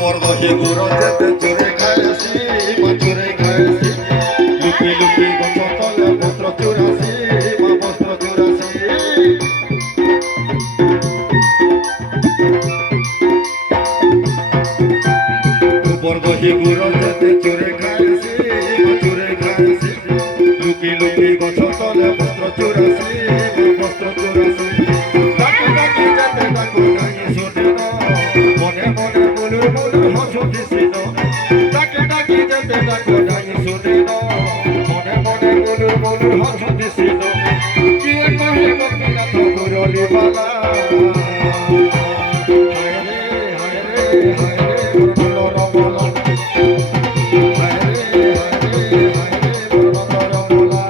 পরদহে গুরতেতে চুরে খাইছি মা চুরে খাইছি লুকি লুকি গছ তলে বস্ত্র চুরাছি মা বস্ত্র চুরাছি পরদহে গুরতেতে চুরে খাইছি মা চুরে খাইছি লুকি লুকি গছ তলে বস্ত্র চুরাছি মা বস্ত্র চুরাছি ডাকি ডাকি যেতে ডাকো নাই শুনে না মনে মনে বলু বলু হসুতেছিল ডাকি ডাকি যেতে ডাকো নাই শুনে না মনে মনে বলু বলু হসুতেছিল কি কহে গোপীনাথ মুরলি বালা হায় রে হায় রে হায় রে বর্ণর বলা হায় রে হায় রে হায় রে বর্ণর বলা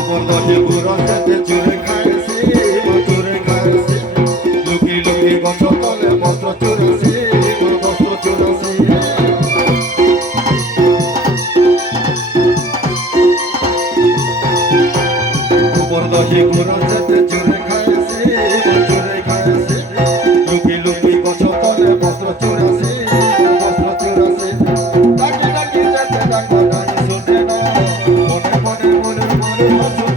পরদহে গুরতেতে চুরে খাইছি মা চুরে খাইছি লুকি লুকি গছ তলে বস্ত্র চুরাছি মা বস্ত্র চুরাছি পরদহে গুরতেতে চুরে খাইছি মা চুরে খাইছি লুকি লুকি গছ তলে বস্ত্র চুরাছি মা বস্ত্র চুরাছি ডাকি ডাকি যেতে ডাকো নাই শুনে না মনে মনে মনে মনে